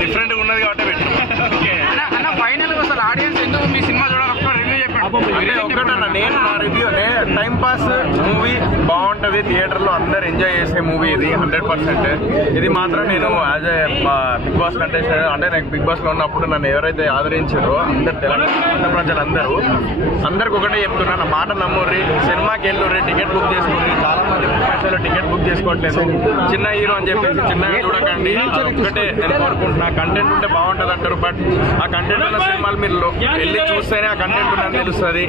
Different గా ఉన్నది కాబట్టి అన్న ఫైనల్ గా అసలు ఆడియన్స్ ఎందుకు మీ సినిమా చూడాలి ఒక్క రివ్యూ చెప్పండి. ఒక్కటన్నా నేను నా రివ్యూ టైం పాస్ మూవీ బాగుంటది, థియేటర్ లో అందరు ఎంజాయ్ చేసే మూవీ ఇది 100%. ఇది మాత్రం నేను as a Bigg Boss contestant అంటే నాకు బిగ్ బాస్ లో ఉన్నప్పుడు నన్ను ఎవరైతే ఆదరించారో అందరు తెలంగాణ ప్రజలందరూ అందరికి ఒకటే చెప్తున్నా, నా మాట నమ్ముర్రి, సినిమాకి వెళ్ళుర్రి, టికెట్ బుక్ చేసుకోండి. చాలా మంది పైసలు టికెట్ బుక్ చేసుకోవట్లేదు, చిన్న హీరో అని చెప్పేసి చిన్నగా చూడకండి. ఒకటే నేను కోరుకుంటున్నా, కంటెంట్ ఉంటే బాగుంటది అంటారు, బట్ ఆ కంటెంట్ ఉన్న సినిమాలు మీరు వెళ్ళి చూస్తేనే ఆ కంటెంట్ ఉన్నది తెలుస్తుంది.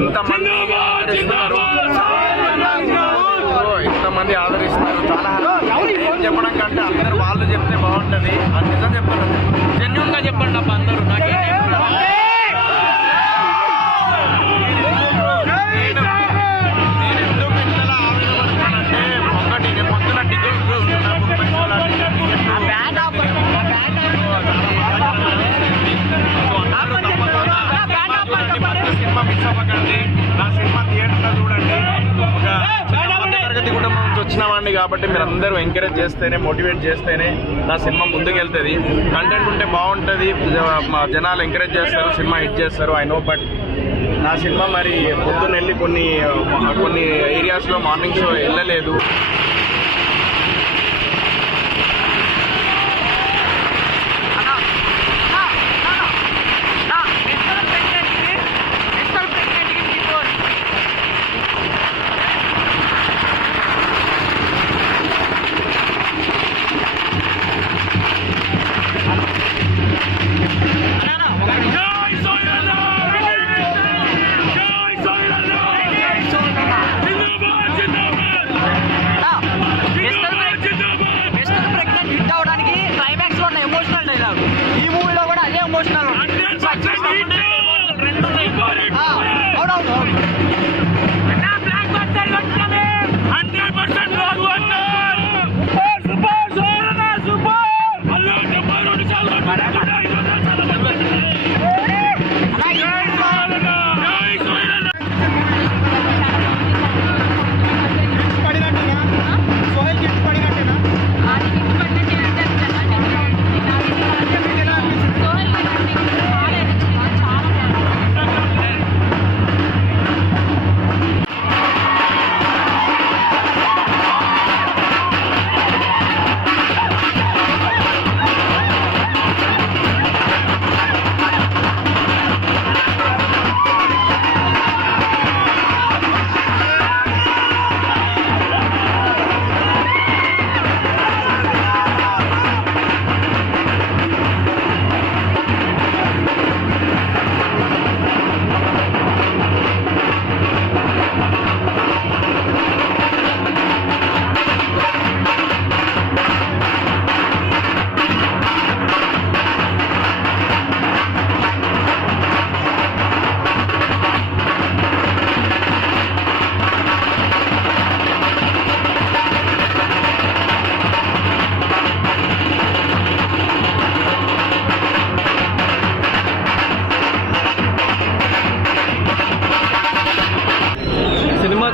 ఇంతమంది ఆదరిస్తున్నారు, ఇంతమంది ఆదరిస్తున్నారు. చాలా చెప్పడం కంటే అందరూ వాళ్ళు చెప్తే బాగుంటది అని నిజం చెప్తున్నారు. జెన్యూన్ గా చెప్పండి అబ్బా అందరూ. సినిమా మిస్ అవ్వకండి, నా సినిమా థియేటర్లో చూడండి. ఒక తరగతి కుటుంబం నుంచి వచ్చిన వాడిని కాబట్టి మీరు అందరూ ఎంకరేజ్ చేస్తేనే, మోటివేట్ చేస్తేనే నా సినిమా ముందుకు వెళ్తుంది. కంటెంట్ ఉంటే బాగుంటుంది, జనాలు ఎంకరేజ్ చేస్తారు, సినిమా హిట్ చేస్తారు, ఐ నో. బట్ నా సినిమా మరి పొద్దున్న వెళ్ళి కొన్ని ఏరియాస్లో మార్నింగ్ షో వెళ్ళలేదు. ఈ మూవీలో కూడా అదే ఎమోషనల్.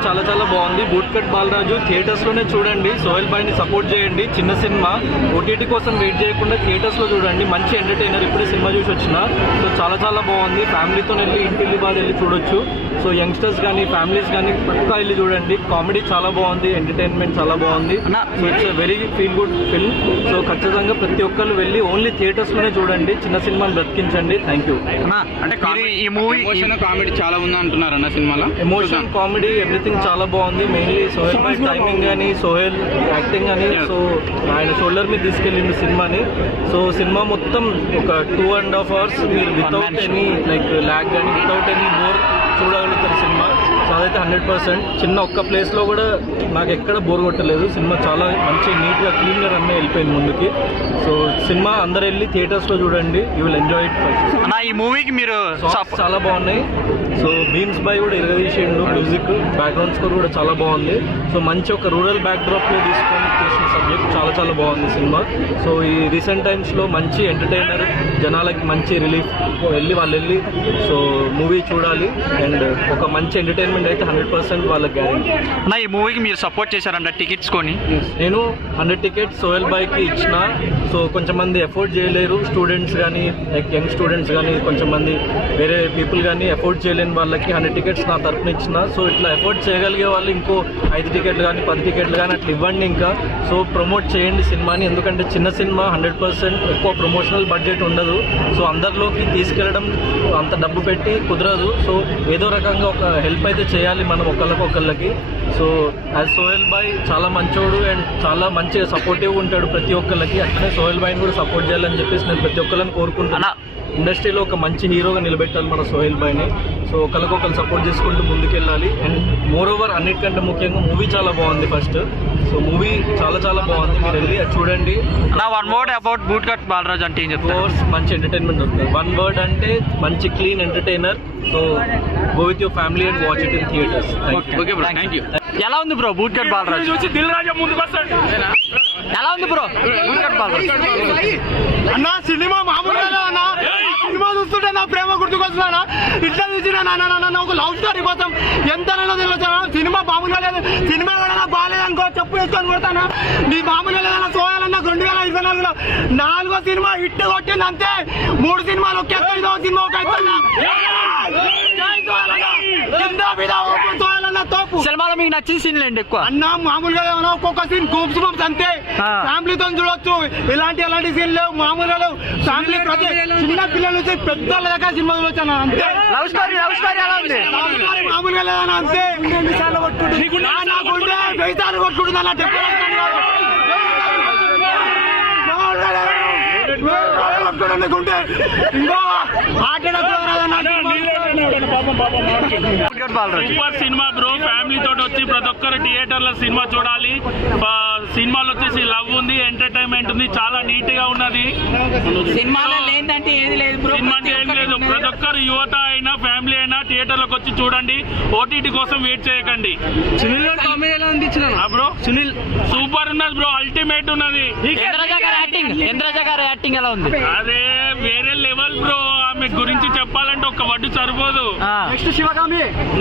చాలా చాలా బాగుంది. బూట్ కట్ బాలరాజు థియేటర్స్ లోనే చూడండి. సోహెల్ భాయ్ ని సపోర్ట్ చేయండి. చిన్న సినిమా ఓటీటీ కోసం వెయిట్ చేయకుండా థియేటర్స్ లో చూడండి. మంచి ఎంటర్టైనర్. ఇప్పుడే సినిమా చూసి వచ్చిన. సో చాలా చాలా బాగుంది. ఫ్యామిలీతో వెళ్ళి ఇంటిల్లి బాధ వెళ్ళి చూడొచ్చు. సో యంగ్స్టర్స్ కానీ ఫ్యామిలీస్ కానీ పక్కా వెళ్ళి చూడండి. కామెడీ చాలా బాగుంది, ఎంటర్టైన్మెంట్ చాలా బాగుంది. So it's very feel good film. So ఖచ్చితంగా ప్రతి ఒక్కరు వెళ్ళి ఓన్లీ థియేటర్స్ లోనే చూడండి. చిన్న సినిమాని బ్రతికించండి. Thank you. అంటే ఈ మూవీ కామెడీ చాలా ఉంది అంటున్నారు అన్న సినిమాలో. ఎమోషన్, కామెడీ, ఎవ్రీథింగ్ చాలా బాగుంది. మెయిన్లీ సోహెల్ భాయ్ టైమింగ్ కానీ, సోహెల్ యాక్టింగ్ కానీ, సో ఆయన షోల్డర్ మీద తీసుకెళ్ళింది సినిమాని. సో సినిమా మొత్తం ఒక 2.5 hours మీరు వితౌట్ ఎనీ లైక్ ల్యాగ్ కానీ వితౌట్ ఎనీ బోర్ చూడగలుగుతారు సినిమా. సో అదైతే 100%. చిన్న ఒక్క ప్లేస్లో కూడా నాకు ఎక్కడ బోర్ కొట్టలేదు. సినిమా చాలా మంచి నీట్గా క్లీన్గా రన్ వెళ్ళిపోయింది ముందుకి. సో సినిమా అందరు వెళ్ళి థియేటర్స్లో చూడండి. You will enjoy it. ఈ మూవీకి మీరు చాలా బాగున్నాయి. సో బీమ్స్ బాయ్ కూడా ఇరగదీసేయండు. మ్యూజిక్, బ్యాక్గ్రౌండ్ స్కోర్ కూడా చాలా బాగుంది. సో మంచి ఒక రూరల్ బ్యాక్డ్రాప్లో తీసుకొని తీసిన సబ్జెక్ట్ చాలా చాలా బాగుంది సినిమా. సో ఈ రీసెంట్ టైమ్స్లో మంచి ఎంటర్టైనర్ జనాలకి మంచి రిలీఫ్ వెళ్ళి సో మూవీ చూడాలి అండ్ ఒక మంచి ఎంటర్టైన్మెంట్ అయితే 100% వాళ్ళకి గ్యారెంటీ. నా ఈ మూవీకి మీరు సపోర్ట్ చేశారంట టికెట్స్ కొని? నేను 100 టికెట్స్ సోహెల్ బాయ్కి ఇచ్చిన. సో కొంచెం మంది ఎఫోర్డ్ చేయలేరు, స్టూడెంట్స్ కానీ లైక్ యంగ్ స్టూడెంట్స్ కానీ కొంచెం మంది వేరే పీపుల్ కానీ ఎఫోర్డ్ చేయలేని వాళ్ళకి 100 టికెట్స్ నా తరపున ఇచ్చిన. సో ఇట్లా ఎఫోర్డ్ చేయగలిగే వాళ్ళు ఇంకో 5 టికెట్లు కానీ 10 టికెట్లు కానీ అట్లా ఇవ్వండి ఇంకా. సో ప్రమోట్ చేయండి సినిమాని, ఎందుకంటే చిన్న సినిమా 100% ఎక్కువ ప్రమోషనల్ బడ్జెట్ ఉండదు. సో అందరిలోకి తీసుకెళ్ళడం అంత డబ్బు పెట్టి కుదరదు. సో ఏదో రకంగా ఒక హెల్ప్ అయితే చేయాలి మనం ఒకళ్ళకి. సో యాజ్ సోహెల్ బాయ్ చాలా మంచోడు అండ్ చాలా మంచిగా సపోర్టివ్ ఉంటాడు ప్రతి ఒక్కళ్ళకి. అట్లనే సోహెల్ బాయ్ని కూడా సపోర్ట్ చేయాలని చెప్పేసి నేను ప్రతి ఒక్కళ్ళని కోరుకుంటున్నా. ఇండస్ట్రీలో ఒక మంచి హీరోగా నిలబెట్టాలి మన సోహెల్ బాయ్ని. సో ఒకరికొకరు సపోర్ట్ చేసుకుంటూ ముందుకెళ్ళాలి. అండ్ మోర్ ఓవర్ అన్నిటికంటే ముఖ్యంగా మూవీ చాలా బాగుంది ఫస్ట్. సో మూవీ చాలా బాగుంది, మీరు వెళ్ళి అది చూడండి. నా one word about boot cut Balaraj అంటే ఏం చెప్తారు? మంచి ఎంటర్టైన్మెంట్ ఉంటుంది. వన్ వర్డ్ అంటే మంచి clean entertainer. So go with your family and watch it in theatres. Okay bro, thank you. ఎలా ఉంది బ్రో బూట్ కట్ బాలరాజ్? ఎలా ఉంది బ్రో బూట్ కట్ బాలరాజ్? అన్న సినిమా మామూలుగా అన్న, సినిమా చూస్తుంటే నా ప్రేమ గుర్తుకొస్తున్నా. ఇట్లా చూసినా నాన్న ఒక లవ్ స్టోరీ కోసం ఎంత తెలుసు. సినిమా మామూలుగా లేదు, సినిమా కూడా బాగాలేదనుకో చెప్పు వేసుకొని కొడతానా. నీ మామూలుగా లేదన్నా సోయాలన్నా 2024లో 4వ సినిమా హిట్ కొట్టింది అంతే. 3 సినిమాలు ఒకే, 5వ సినిమా ఒక సినిమాలో మీకు నచ్చిన సీన్లు ఏంటి ఎక్కువ? అన్న మామూలుగా ఒక్కొక్క సీన్ గూప్స్ బంప్స్ అంతే, ఫ్యామిలీతో చూడొచ్చు. ఇలాంటి సీన్ లేవు, మామూలుగా లేవు. ఫ్యామిలీ చిన్న పిల్లల నుంచి పెద్దల దాకా సినిమా చూడొచ్చాను అంతే. లవ్ స్టోరీ ఎలా ఉంది? మామూలుగా లేదన్నా అంతే. కొట్టుకుంటుంది సూపర్ సినిమా బ్రో, ఫ్యామిలీ తోటి వచ్చి ప్రతి ఒక్కరు థియేటర్లో సినిమా చూడాలి. సినిమాలో వచ్చేసి లవ్ ఉంది, ఎంటర్టైన్మెంట్ ఉంది, చాలా నీట్ గా ఉన్నది. సినిమాలో లేదంటే ఏది లేదు బ్రో, సినిమా అంటే ఏం లేదు. ప్రతి ఒక్కరు యువత అయినా ఫ్యామిలీ అయినా థియేటర్లకు వచ్చి చూడండి. ఓటీటీ కోసం వెయిట్ చేయకండి. సునీల్ కామెడీ ఎలా ఉంది బ్రో? సునీల్ సూపర్ ఉన్నది బ్రో, అల్టిమేట్ ఉన్నది. ఇంద్రజ గారి యాక్టింగ్ ఎలా ఉంది? అదే వేరే లెవెల్ బ్రో. ఆమె గురించి చెప్పాలంటే ఒక వడ్డు సరిపోదు.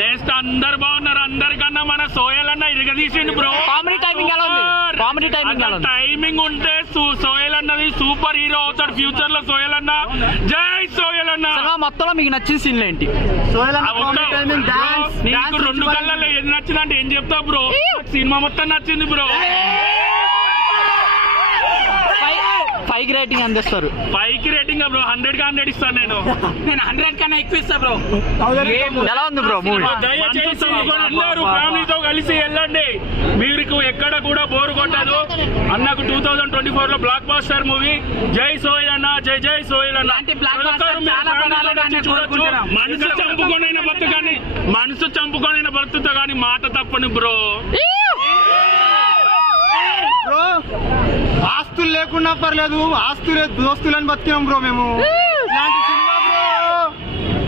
నెక్స్ట్ అందరు బాగున్నారు. అందరికన్నా మన సోయల్ అన్న ఇరగదీసిండు బ్రో. కామెడీ టైమింగ్ ఎలా ఉంది? టైమింగ్ ఉంటే సోయల్ అన్నది సూపర్ హీరో అవుతాడు ఫ్యూచర్ లో. సోయల్ అన్న, జై సోయల్ అన్న. మొత్తంలో మీకు నచ్చిన సీన్లు ఏంటి? నీకు 2 కళ్ళల్లో ఏది నచ్చిందంటే ఏం చెప్తావు బ్రో? సినిమా మొత్తం నచ్చింది బ్రో. 5 రేటింగ్ అందిస్తారు. 5కి రేటింగ్ బ్రో, 100కి 100 ఇస్తాను నేను. 100 కన్నా ఎక్కువ ఇస్తా బ్రో. ఎలా ఉంది బ్రో మూవీ? దయచేసి అందరూ ఫ్యామిలీతో కలిసి వెళ్ళండి, మీకు ఎక్కడ కూడా బోర్ కొట్టదు. అన్నకు 2024లో బ్లాక్ బాస్టర్ మూవీ. జై సోయల్ అన్న, జై సోయల్ అన్న. మనసు చంపుకొనైనా బతుకుతా కానీ మాట తప్పని బ్రో. ఆస్తులు లేకున్నా పర్లేదు, ఆస్తులే దోస్తులని బతికినాం బ్రో మేము. ఇలాంటి